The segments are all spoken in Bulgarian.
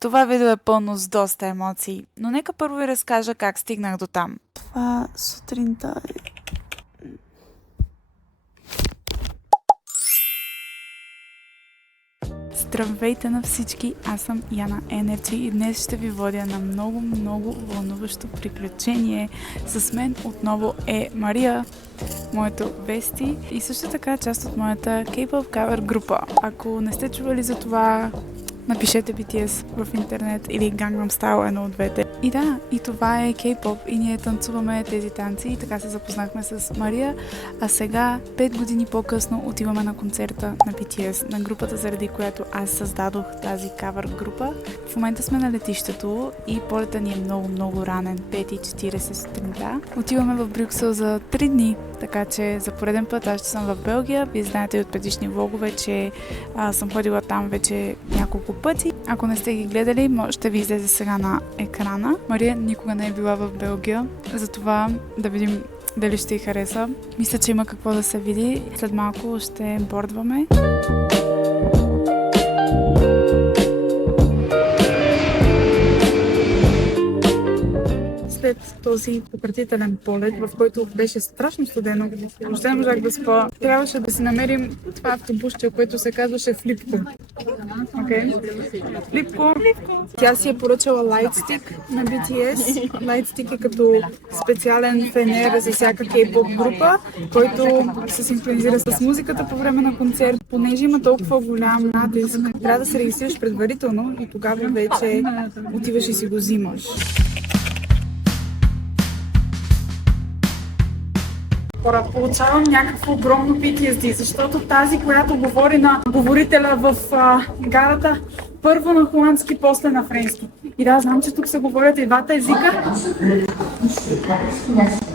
Това видео е пълно с доста емоции, но нека първо ви разкажа как стигнах до там. Това сутринта е... Здравейте на всички, аз съм Яна Energy и днес ще ви водя на много вълнуващо приключение. С мен отново е Мария, моето вести и също така част от моята K-pop кавер група. Ако не сте чували за това, напишете BTS в интернет или Gangnam Style, едно от двете. И да, и това е K-pop и ние танцуваме тези танци и така се запознахме с Мария. А сега, 5 години по-късно, отиваме на концерта на BTS, на групата, заради която аз създадох тази кавър група. В момента сме на летището и полета ни е много ранен, 5:40 сутринта. Отиваме в Брюксел за 3 дни, така че за пореден път аз ще съм в Белгия. Вие знаете и от предишни влогове, че съм ходила там вече няколко пъти. Ако не сте ги гледали, ще ви излезе сега на екрана. Мария никога не е била в Белгия, затова да видим дали ще й хареса. Мисля, че има какво да се види. След малко ще бордваме. След този пократителен полет, в който беше страшно студено, въобще не можах да спа, трябваше да си намерим това автобусче, което се казваше Флипко. Флипко. Тя си е поръчала Lightstick на BTS. Lightstick е като специален фенер за всяка K-pop група, който се синхронизира с музиката по време на концерт. Понеже има толкова голям натиск, трябва да се регистрираш предварително и тогава вече отиваш и си го взимаш. Хора, получавам някакво огромно PTSD, защото тази, която говори на говорителя в гарата, първо на холандски, после на френски. И да, знам, че тук се говорят и двата езика.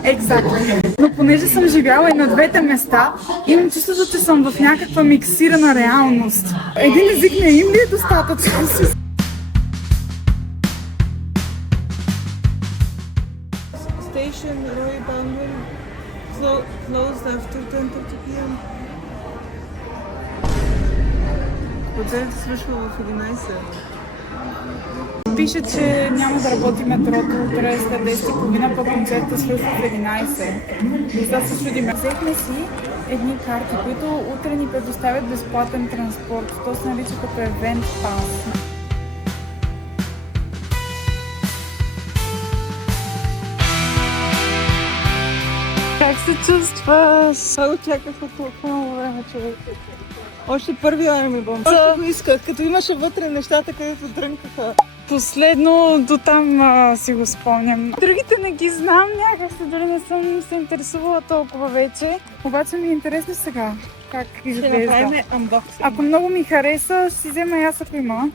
Exactly. Но понеже съм живяла и на двете места, имам чувството, че съм в някаква миксирана реалност. Един език не им ли е достатъчно? Station Roy Bangor closed after 10:30 p.m. Концертът свършва в 11. Пише, че няма да работи метрото утре след 10:30, пък концертът свършва в 11. И сега се чудим. Взехме си едни карти, които утре ни предоставят безплатен транспорт. То се нарича като Event Pass. Как се чувстваш? Това очаквах от толкова много време, човек. Още първи Army Bomb. Още го исках, като имаше вътре нещата, където дрънкаха. Последно до там си го спомням. Другите не ги знам, някак се дори не съм се интересувала толкова вече. Обаче ми е интересно сега как изглежда. Ще направим unboxing. Ако много ми хареса, ще си взема и аз ако има.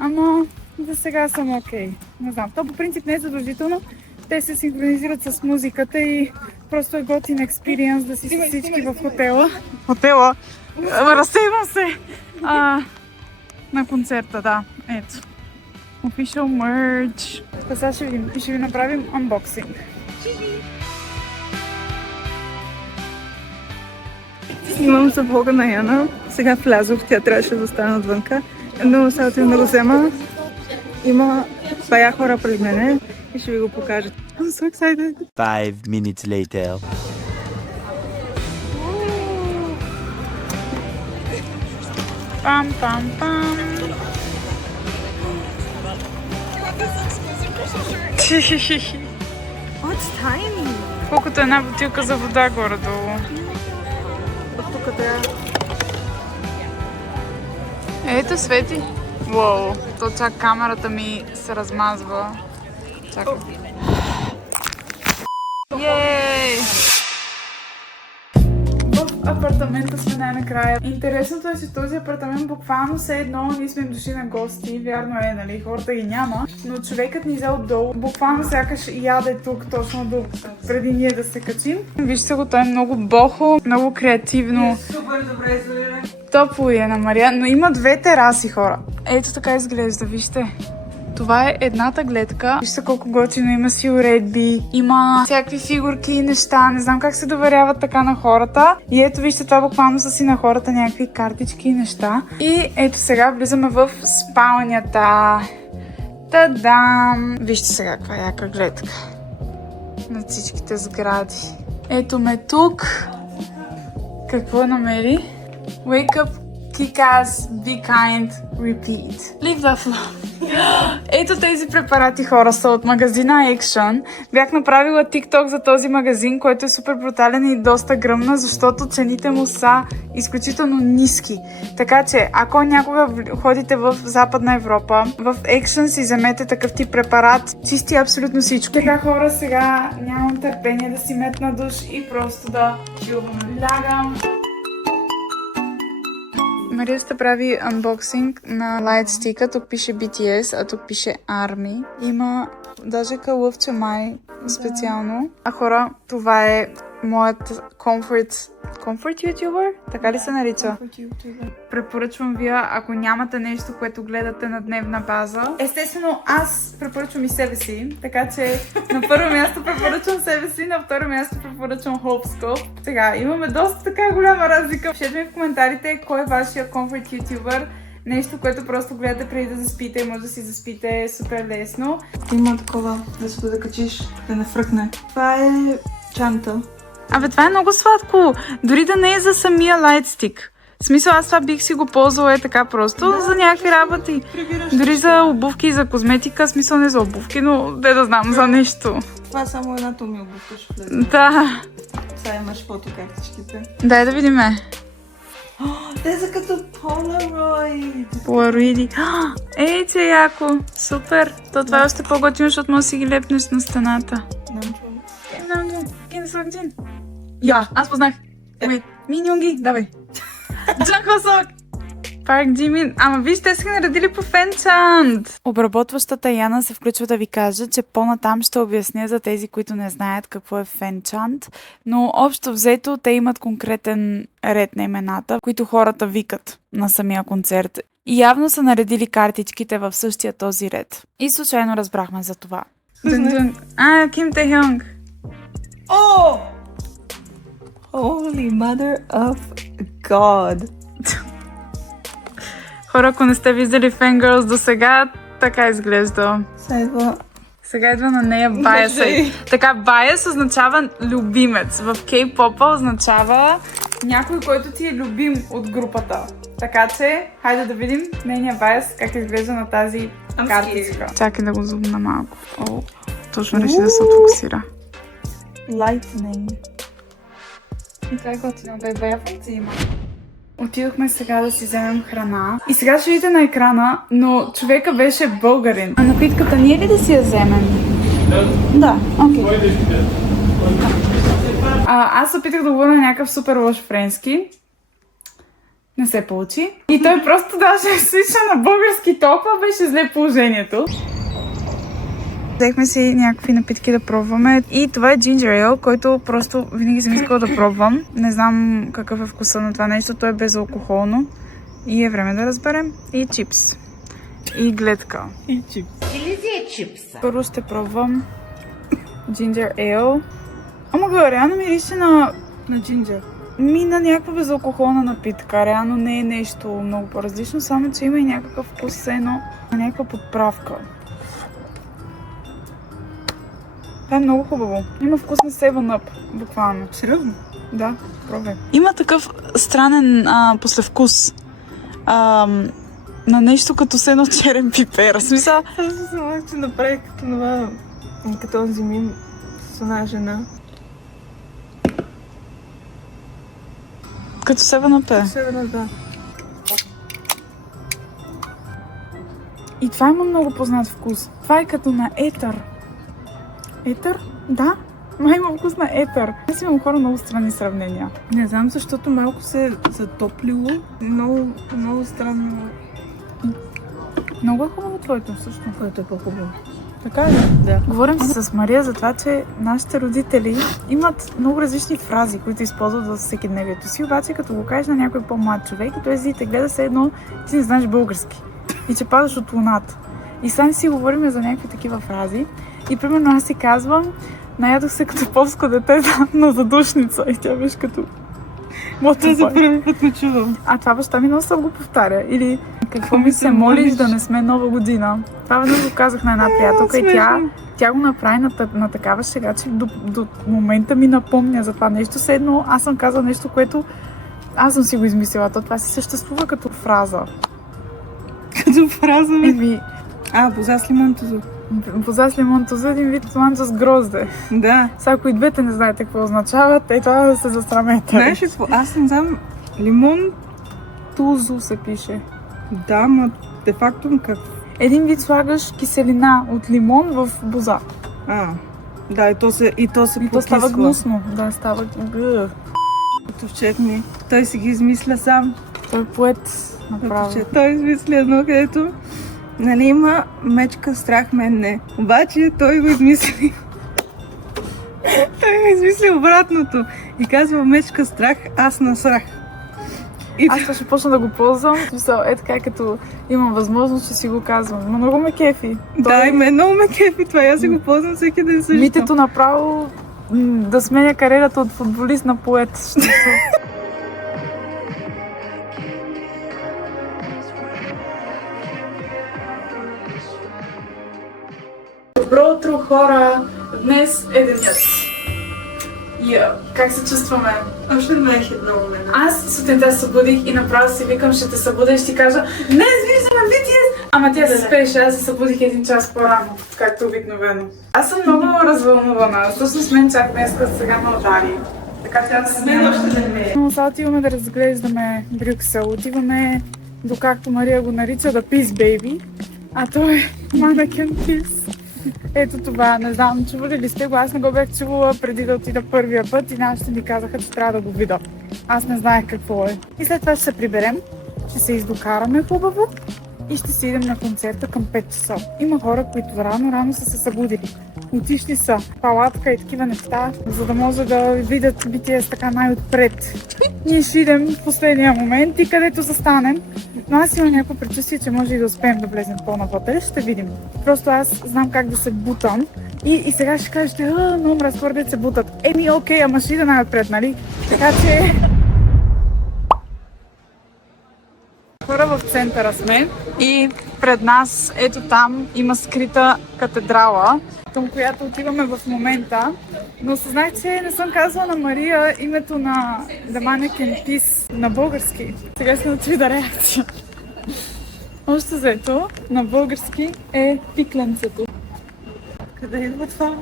Ама за сега съм окей. Не знам, то по принцип не е задължително. Те се синхронизират с музиката и просто е готин експириенс да си с всички в хотела. Хотела? Разсейвам се! На концерта, да. Ето. Official merch. Сега ще ви направим unboxing. Снимам за влога на Яна. Сега влязох, тя трябваше да остане отвънка. Но сега отивам да го взема. Има бая хора пред мене и ще ви го покажа. I'm so excited. 5 minutes later. Пам. Oh, it's tiny. Колкото една бутилка за вода горе-долу. Тук трябва. Ето свети. Уоу, то чак камерата ми се размазва. Чакай. Йей! В апартамента сме най-накрая. Интересното е, че този апартамент буквално все едно ние сме дошли на гости. Вярно е, нали, хората ги няма. Но човекът ни взе отдолу. Буквално сякаш яде тук точно преди ние да се качим. Вижте го, той е много бохо, много креативно. Супер добре изолиран. Топло е на Мария, но има две тераси, хора. Ето така изглежда, вижте. Това е едната гледка. Вижте колко готино, има си уредби, има всякакви фигурки и неща. Не знам как се доверяват така на хората. И ето вижте, това буквално са си на хората някакви картички и неща. И ето сега влизаме в спалнята. Та-дам! Вижте сега каква яка гледка на всичките сгради. Ето ме тук. Какво намери? Wake up, kick ass, be kind, repeat. Leave the floor. Ето тези препарати, хора, са от магазина Action. Бях направила TikTok за този магазин, който е супер брутален и доста гръмна, защото цените му са изключително ниски. Така че, ако някога ходите в Западна Европа, в Action си вземете такъв тип препарат, чисти абсолютно всичко. Така, хора, сега нямам търпение да си метна душ и просто да чилвам. Лягам. Мария ще прави анбоксинг на лайтстика. Тук пише BTS, а тук пише ARMY. Има даже кълъвче май специално. А хора, това е моят comfort YouTuber? Така ли се нарича? Препоръчвам ви, ако нямате нещо, което гледате на дневна база. Естествено, аз препоръчвам и себе си, така че на първо място препоръчвам себе си, на второ място препоръчвам Hopscope. Сега, имаме доста така голяма разлика. Пишете ми в коментарите кой е вашия comfort YouTuber. Нещо, което просто гледате преди да заспите и може да си заспите супер лесно. Има такова, да се да качиш, да не фръкне. Това е чанта. Абе, това е много сладко. Дори да не е за самия лайтстик. В смисъл, аз това бих си го ползвала така просто за някакви работи. Дори за обувки и за козметика. В смисъл не за обувки, но де да знам за нещо. Това е само едната ми обувка, ще влезе. Да. Сега имаш фотокартичките. Дай да видиме. Те са като Polaroid. Полароиди. Ей, че яко. Супер. То това е още по-готино, защото може да си ги лепнеш на стената. Я, аз познах. Миньонги, давай. Джан Хосок. Парк Джимин. Ама виж, те са ги наредили по фенчант. Обработващата Яна се включва да ви каже, че по-натам ще обясня за тези, които не знаят какво е фенчант, но общо взето те имат конкретен ред на имената, които хората викат на самия концерт. И явно са наредили картичките в същия този ред. И случайно разбрахме за това. Ким Те Хьонг. О! Holy Mother of God. Хора, ако не сте виждали Fangirls до сега, така изглежда. Сега идва на нея Bias. Така, Bias означава любимец. В K-pop означава някой, който ти е любим от групата. Така че, хайде да видим нейния Bias как изглежда на тази картичка. Чакай да го зумна малко. О, точно реши да се отфокусира. Lightning. И това е готино, бая функция има. Отидохме сега да си вземем храна. И сега ще видите на екрана, но човека беше българин. А напитката ние ли да си я вземем? Да, окей. Аз опитах да говоря на някакъв супер лош френски. Не се получи. И той просто даже свича на български, толкова беше зле положението. Взехме си някакви напитки да пробваме. И това е Ginger Ale, който просто винаги съм искала да пробвам. Не знам какъв е вкуса на това нещо. То е безалкохолно. И е време да разберем. И чипс. И гледка. И чипс. Или взе чипса. Първо ще пробвам Ginger Ale. Ама реално мирише на джинджер. на някаква безалкохолна напитка. Реално не е нещо много по-различно, само че има и някакъв вкус, сено на някаква подправка. Това е много хубаво. Има вкус на 7-Up, буквално. Сериозно? Да, пробвай. Има такъв странен послевкус. На нещо като сено черен пипер. Смисъл? Аз съм че направих като това, като онзи мим с една жена. Като 7-Up е. Северна, да. И това има много познат вкус. Това е като на етър. Етър? Да. Май има вкус на етър. Аз имам хора много странни сравнения. Не знам, защото малко се е затоплило. Много странно. Много е хубаво твоето също. Което е по-хубаво. Така ли? Да. Говорим си с Мария за това, че нашите родители имат много различни фрази, които използват във всекидневието си, обаче като го кажеш на някой по-млад човек и той те гледа се едно, ти не знаеш български и че падаш от луната. И сами си говорим за някакви такива фрази и примерно аз си казвам, наядох се като полско дете на задушница и тя беше като Това за първи път не чувам. А това баща ми много го повтаря. Или какво ми се молиш да не сме нова година. Това веднъж го казах на една приятелка и тя го направи на такава шега, че до момента ми напомня за това нещо. Седно, аз съм казала нещо, което аз съм си го измислила. Това си съществува като фраза. Като фраза ми. Еми, Боза с лимон тузо. боза с лимон тузо, един вид манджа с грозде. Да. Сега, ако и двете не знаете какво означават, това да се засрамете. Знаеш ли какво? Аз не знам. Лимон. Тузо се пише. Да, ма де факто как? Един вид слагаш киселина от лимон в боза. Да, и то се покисва. Става гнусно. Да, става Товчет ми. Той си ги измисля сам. Той е поет направо. Той измисля едно, където нали има мечка страх, мен не. Обаче той го измисли. Той го измисли обратното. И казва мечка страх, аз насрах. Аз ще почна да го ползвам. Така като имам възможност, ще си го казвам. Но много ме кефи. Да, и мен много ме кефи това. Аз си го ползвам всеки ден също. Митето направо да сменя кариерата от футболист на поет. Добро утро, хора! Днес е денят. Как се чувстваме? Още 21 момента. Аз сутринта се събудих и направо си викам, ще те събудя и ще ти кажа днес виждаме BTS! Ама тя се спеше, аз се събудих един час по-рано, както обикновено. Аз съм много развълнувана, всъщност мен чак днеска сега ме удари. Така тя да се сменя още да ме. Но сега отиваме да разглеждаме Брюксел. Отиваме до, както Мария го нарича, да Peace Baby, а той е Mannequin Peace. Ето това, не знам, чували ли сте го, аз не го бях чувала преди да отида първия път и нашите ми казаха, че трябва да го видя. Аз не знаех какво е. И след това ще се приберем, ще се издокараме хубаво и ще си идем на концерта към 5 часа. Има хора, които рано са се събудили. Отишли са палатка и такива неща, за да може да видят BTS така най-отпред. Ние ще идем в последния момент и където застанем. Но аз имам някакво предчувствие, че може и да успеем да влезем по-навътре. Ще видим. Просто аз знам как да се бутам. И сега ще кажете, много мраз, хора да се бутат. Окей, ама ще ида най-отпред, нали? Така че... Хора в центъра сме и пред нас, ето там, има скрита катедрала, към която отиваме в момента. Но съзнах, че не съм казала на Мария името на The Mannequin Peace на български. Сега се начида реакция. Още заето на български е пикленцето. Къде идва това?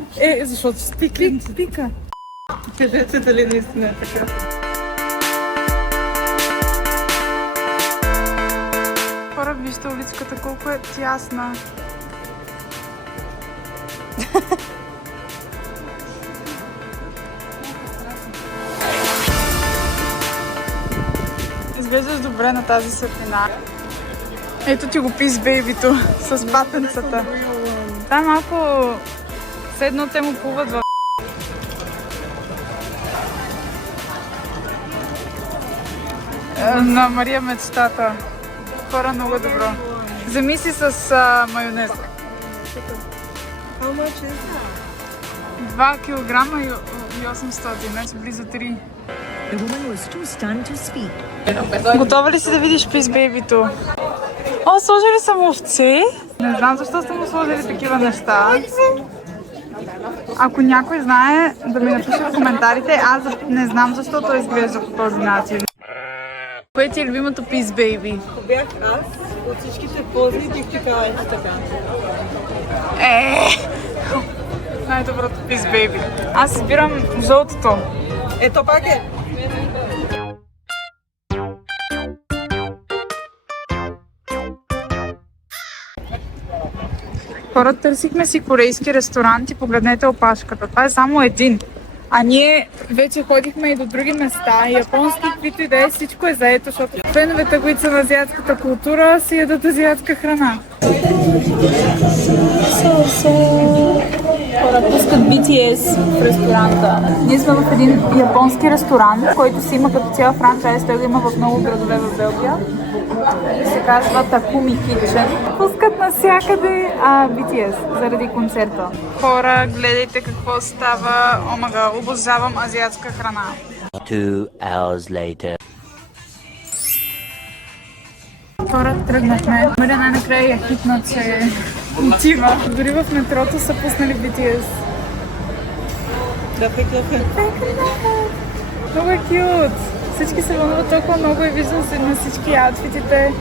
Защото пикленцето. Пика. Кажете дали наистина е така. Хора, вижте улицката колко е тясна. Изглеждаш добре на тази светлина. Ето ти го Peace Baby-то с патенцата. Та малко седно те му плуват в... На Мария мечтата. Хора, много добро. Вземи си с майонез. 2 килограма и 800, значи близо 3. Готова ли си да видиш Peace Baby-то? Сложили са му овце. Не знам защо сте му сложили такива неща. Ако някой знае, да ми напише в коментарите. Аз не знам защо той изглежда по този начин. Кое ти е любимото Peace Baby? Ако бях аз, от всичките пози бих чекала и така. Най-доброто Peace Baby. Аз избирам жълтото. Ето пак е. Хора, търсихме си корейски ресторант и погледнете опашката. Това е само един. А ние вече ходихме и до други места, японски, каквито и да е, всичко е заето, защото феновете, които са на азиатската култура, си ядат азиатска храна. Хора пускат BTS в ресторанта. Ние сме в един японски ресторант, който си има като цял франчайз. Той го има в много градове в Белгия. И се казва Takumi Kitchen. Пускат навсякъде BTS заради концерта. Хора, гледайте какво става. Омага, обожавам азиатска храна. 2 hours later. Хора, тръгнахме. Мария най-накрая я хитна, че отива. Дори в метрото са пуснали BTS. Да приклъпят. Много е кют. Всички се вълнуват толкова много и виждам се на всички аутфитите.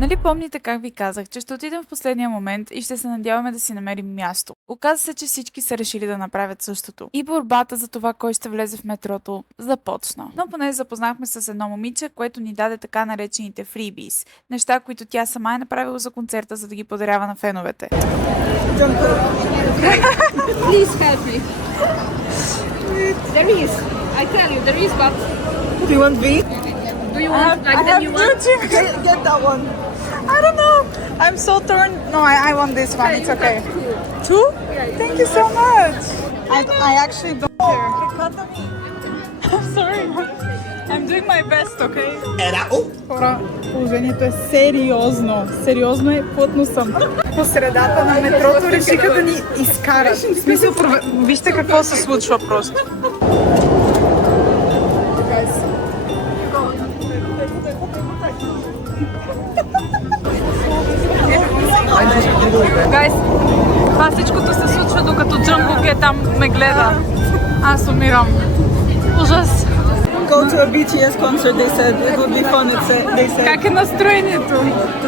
Нали помните как ви казах, че ще отидем в последния момент и ще се надяваме да си намерим място? Оказа се, че всички са решили да направят същото. И борбата за това кой ще влезе в метрото започна. Но поне запознахме с едно момиче, което ни даде така наречените freebies. Неща, които тя сама е направила за концерта, за да ги подарява на феновете. Please help me. There is. I tell you, there is, but Do you want V? do you want like the new one? Get that one. I don't know. I'm so torn. No, I want this one. It's okay. Two? Thank you so much. I actually don't care. I'm sorry. I'm doing my best, okay? Хора, положението е сериозно. Сериозно е, плътно съм. По средата на метрото решиха да ни изкарат. В смисъл, вижте какво се случва просто. Гайс, това всичкото се случва докато Джънгук е там ме гледа. Аз умирам. Ужас. Go to a BTS concert, they said. It would be fun, they said. Как е настроението?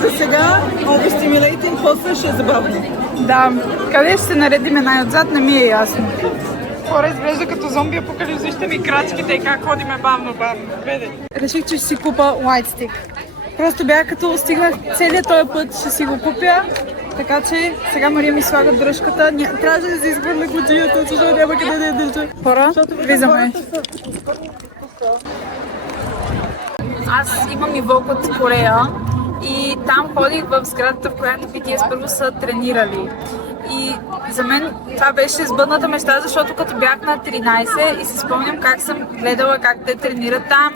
За сега, overstimulating, после ще е забавно. Да, къде ще се наредиме най-отзад, не ми е ясно. Хора, изглежда като зомби апокалипс, вижте ми крачките и как ходиме бавно. Гледай. Реших, че ще си купа White Stick. Просто бях като стигнах целият този път, ще си го купя. Така че сега Мария ми слага дръжката. Трябваше да се изхвърля годжията, защото няма къде да я държа. Хора, влизаме. Аз имам и влог от Корея и там ходих в сградата, в която BTS първо са тренирали. И за мен това беше сбъдната мечта, защото като бях на 13 и си спомням как съм гледала как те тренират там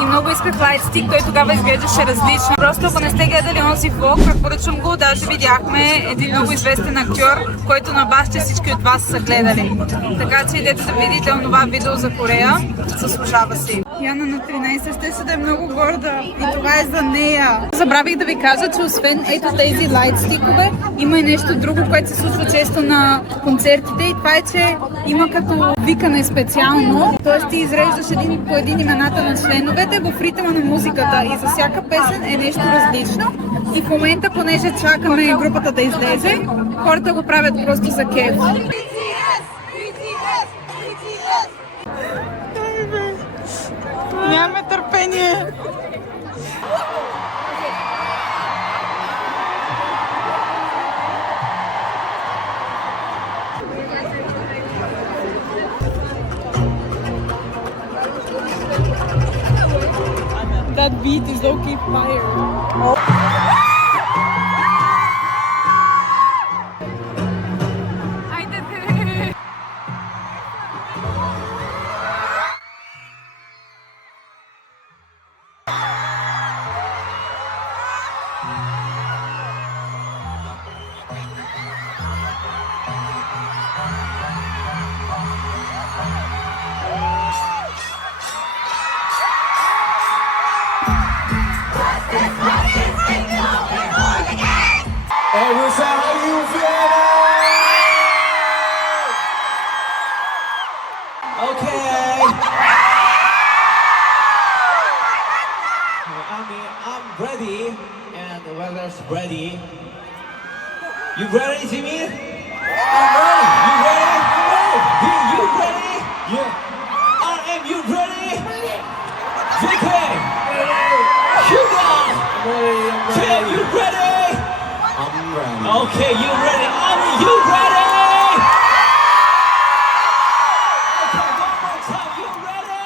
и много исках Lightstick, той тогава изглеждаше различно. Просто ако не сте гледали онзи влог, препоръчвам го, даже видяхме един много известен актьор, който на бас, че всички от вас са гледали. Така че идете да видите онова видео за Корея, заслужава си. Яна на 13 ще се да е много горда и това е за нея. Забравих да ви кажа, че освен ето тези Lightstick-ове, има и нещо друго, което се случва често на концертите и това е, че има като викане специално, т.е. ти изреждаш един по един имената на членовете в ритъма на музиката и за всяка песен е нещо различно и в момента, понеже чакаме групата да излезе, хората го правят просто за кеф. Нямаме търпение. That beat is okay fire. I'm ready, and the weather's ready. You ready, Jimmy? I'm ready. You ready? You ready? Yeah. RM, you ready? JK, Hugo, Kim, you ready? I'm ready. Okay, you ready? You ready? Okay, one more time. You ready?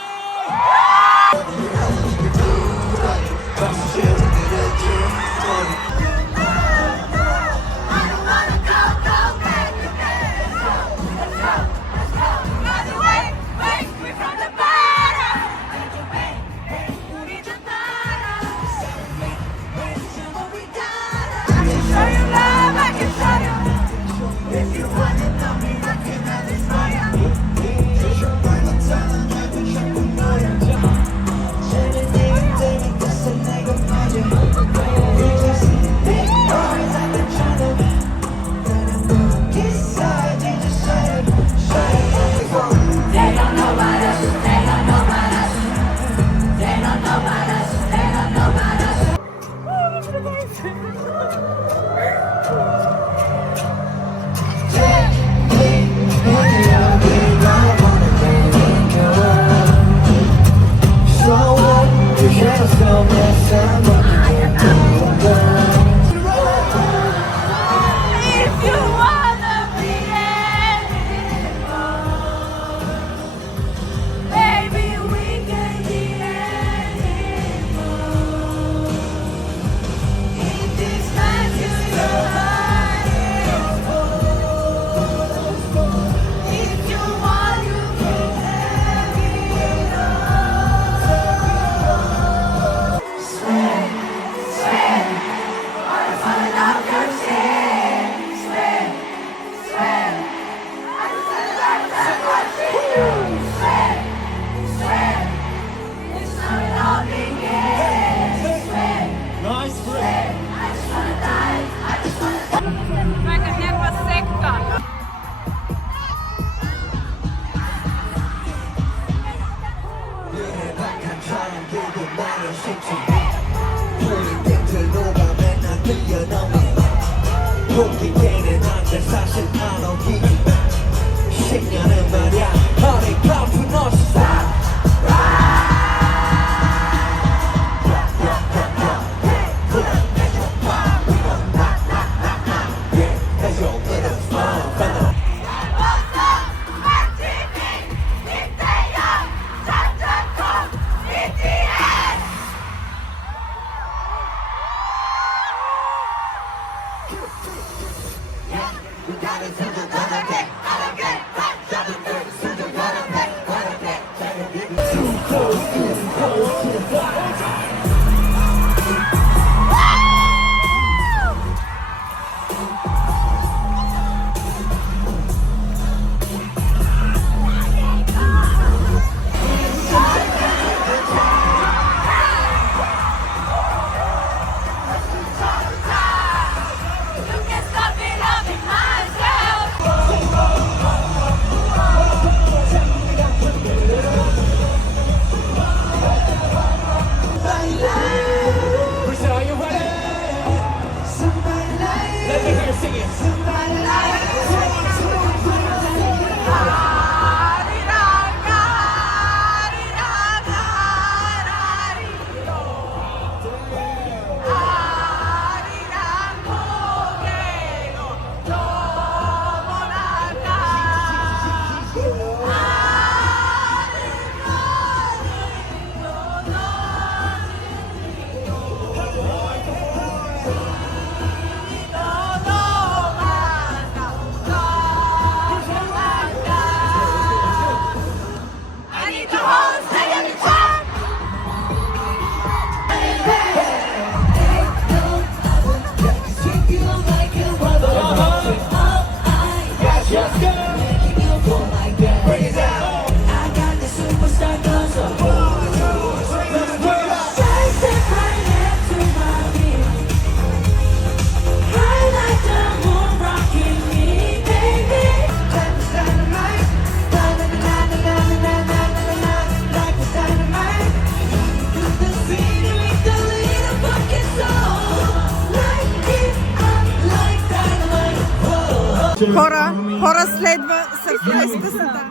Хора следва сърфрайз песента.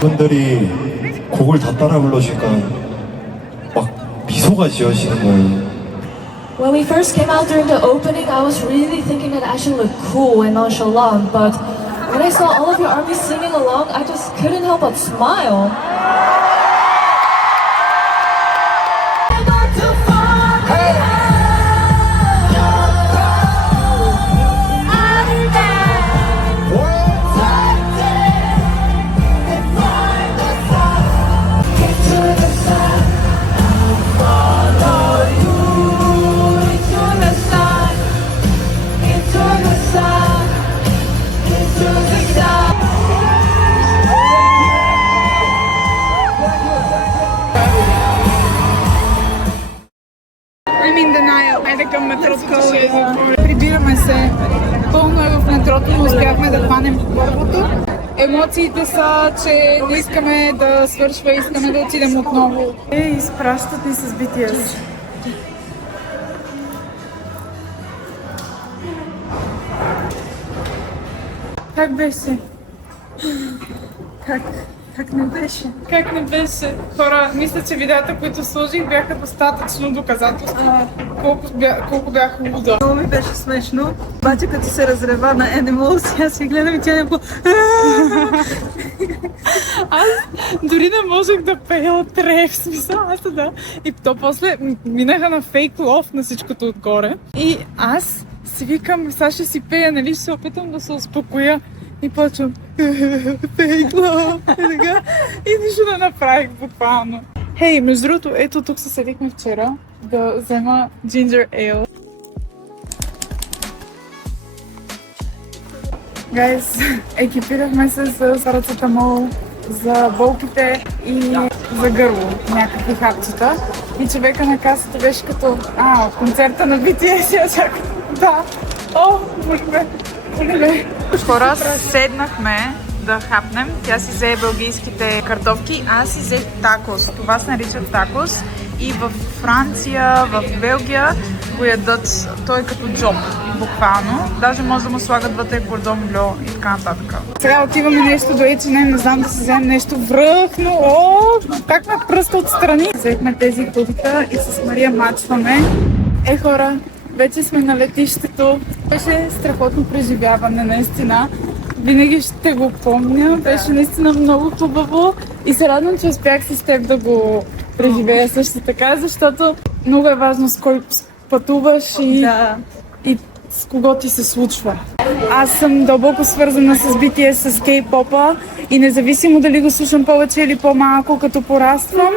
분들이 곡을 다 따라 부르시니까 막 미소가 지어지는 거예요. When we first came out during the opening, I was really thinking that I should look cool and nonchalant, but when I saw all of your army singing along, I just couldn't help but smile. Прибираме се. Пълно е в метрото, но успяхме да хванем първото. Емоциите са, че не искаме да свършва, искаме да отидем отново. Изпращат ни с BTS. Как беше? Как не беше? Как не беше? Хора, мисля, че видеята, които сложих, бяха достатъчно доказателство колко бях луда. Много ми беше смешно, обаче като се разрева на Animals, аз ви гледам и тя не по... Аз дори не можех да пея от рев, смисъл, аз да. И то после минаха на фейк лов на всичкото отгоре. И аз си викам, сега ще си пея, нали, ще се опитам да се успокоя. И почвам фейк лов и нищо да направих буквално. Хей, между другото, ето тук се седихме вчера да взема ginger ale. Гайс, екипирахме се с парацетамол за болките и за гърло, някакви хапчета. И човека на касата беше като концерта на BTS, я чакам. Да. О, молиме. Хора, седнахме да хапнем. Тя си взе белгийските картофки, аз си взех такос. Това се нарича такос. И в Франция, в Белгия го ядат, той е като джоб, буквално. Даже може да му слагат вътре кордон блю и така нататък. Сега отиваме нещо до H&M, не знам да си вземем нещо връхно. Как ме пръста отстрани. Взехме тези хубита и с Мария мачваме. Хора, вече сме на летището. Беше страхотно преживяване, наистина. Винаги ще го помня. Беше наистина много хубаво и се радвам, че успях с теб да го преживея също така, защото много е важно с кой пътуваш и с кого ти се случва. Аз съм дълбоко свързана с BTS, с K-попа и независимо дали го слушам повече или по-малко, като пораствам,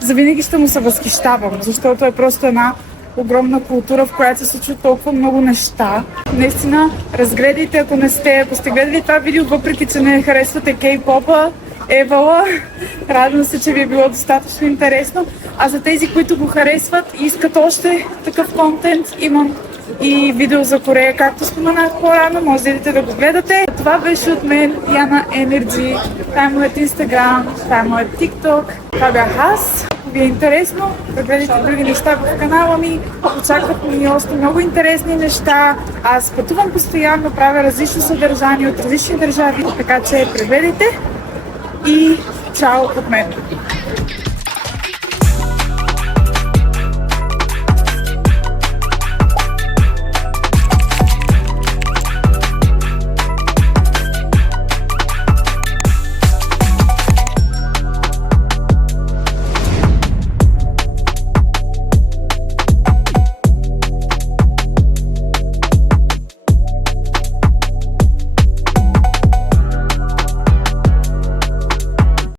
завинаги ще му се възхищавам, защото е просто една огромна култура, в която се случват толкова много неща. Наистина, разгледайте, ако сте гледали това видео, въпреки че не харесвате K-попа, Евала, радвам се, че ви е било достатъчно интересно. А за тези, които го харесват и искат още такъв контент, имам и видео за Корея, както споменах по-рано, може да идете да го гледате. Това беше от мен, Яна Energy. Това е моят Instagram, това е моят TikTok. Това бях аз. Ако ви е интересно да гледате други неща в канала ми, очакват ми още много интересни неща. Аз пътувам постоянно, правя различно съдържание от различни държави, така че прегледайте и чао от мен!